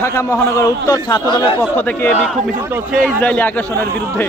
ঢাকা মহানগর উত্তর ছাত্র দলের পক্ষ থেকে বিক্ষোভ মিছিল চলছে ইসরায়েলি আগ্রাসনের বিরুদ্ধে।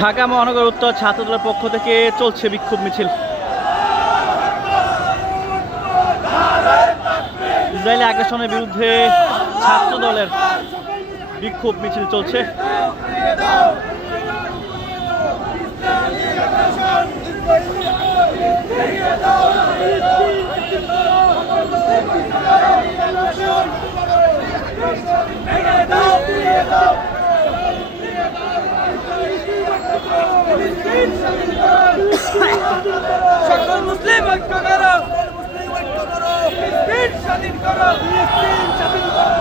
ঢাকা মহানগর উত্তর ছাত্র দলের পক্ষ থেকে চলছে বিক্ষোভ মিছিল। ইসরায়েলি আগ্রাসনের বিরুদ্ধে ছাত্র দলের বিক্ষোভ মিছিল চলছে। সকল মুসলিম ঐক্য করো, ফিলিস্তিন স্বাধীন করো, ফিলিস্তিন স্বাধীন করো।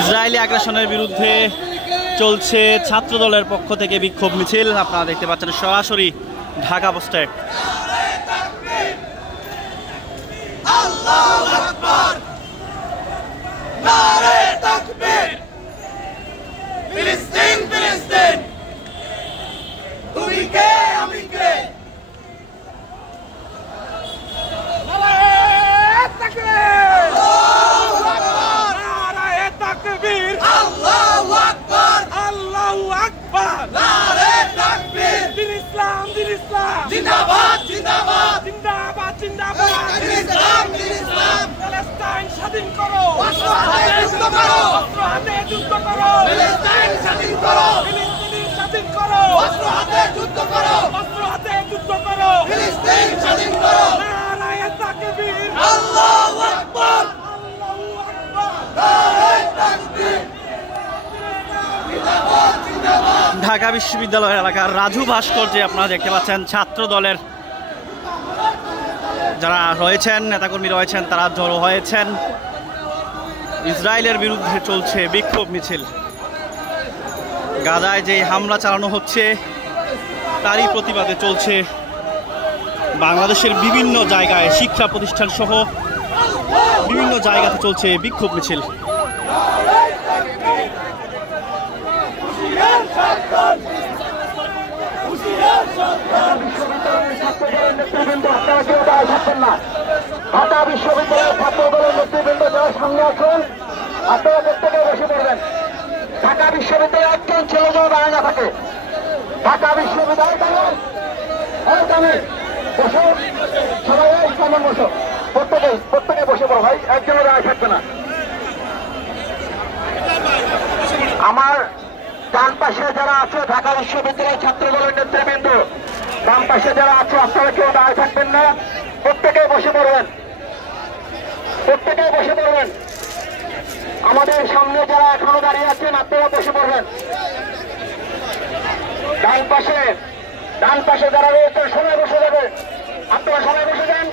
ইসরায়েলি আগ্রাসনের বিরুদ্ধে চলছে ছাত্র দলের পক্ষ থেকে বিক্ষোভ মিছিল। আপনারা দেখতে পাচ্ছেন সরাসরি ঢাকা পোস্টে। ফিলিস্তিন ফিলিস্তিন তুমি কে আমি কে, জিন্দাবাদ জিন্দাবাদ জিন্দাবাদ জিন্দাবাদ, ইসলাম ইসলাম, প্যালেস্টাইন স্বাধীন করো, অস্ত্র হাতে যুদ্ধ করো, অস্ত্র হাতে যুদ্ধ করো, প্যালেস্টাইন স্বাধীন করো, ফিলিস্তিন স্বাধীন করো, অস্ত্র হাতে যুদ্ধ করো, অস্ত্র হাতে যুদ্ধ করো, ফিলিস্তিন স্বাধীন করো। নারায়ে তাকবীর, আল্লাহু আকবার, আল্লাহু আকবার, নারায়ে তাকবীর, জিন্দাবাদ জিন্দাবাদ। ঢাকা বিশ্ববিদ্যালয় এলাকার রাজু ভাস্কর্যে আপনারা দেখতে পাচ্ছেন ছাত্র দলের যারা রয়েছেন, নেতাকর্মী রয়েছেন, তারা জড়ো হয়েছেন। ইসরায়েলের বিরুদ্ধে চলছে বিক্ষোভ মিছিল। গাজায় যে হামলা চালানো হচ্ছে তারই প্রতিবাদে চলছে বাংলাদেশের বিভিন্ন জায়গায়, শিক্ষা প্রতিষ্ঠান সহ বিভিন্ন জায়গাতে চলছে বিক্ষোভ মিছিল। ঢাকা বিশ্ববিদ্যালয়ের ছাত্র দলের নেতৃবৃন্দ যারা সামনে আছেন আপনারা প্রত্যেকে বসে পড়বেন। ঢাকা বিশ্ববিদ্যালয়ে একজন ছেলে যেন দাঁড়ায় না থাকে। ঢাকা বিশ্ববিদ্যালয় বসো, সবাই কেমন বসো, প্রত্যেকে বসে পড়ো ভাই, একজনের দাঁড়ায় থাকবে না। আমার ডান পাশে যারা আছে ঢাকা বিশ্ববিদ্যালয়ের ছাত্র দলের নেতৃবৃন্দ, বাম পাশে যারা আছে আপনারা কেউ দাঁড়ায় থাকবেন না, প্রত্যেকে বসে পড়বেন, প্রত্যেকে বসে পড়বেন। আমাদের সামনে যারা এখনো দাঁড়িয়ে আছেন আপনারা বসে পড়বেন। ডান পাশে যারা রয়েছে সবাই বসে যাবে, আপনারা সবাই বসে যান।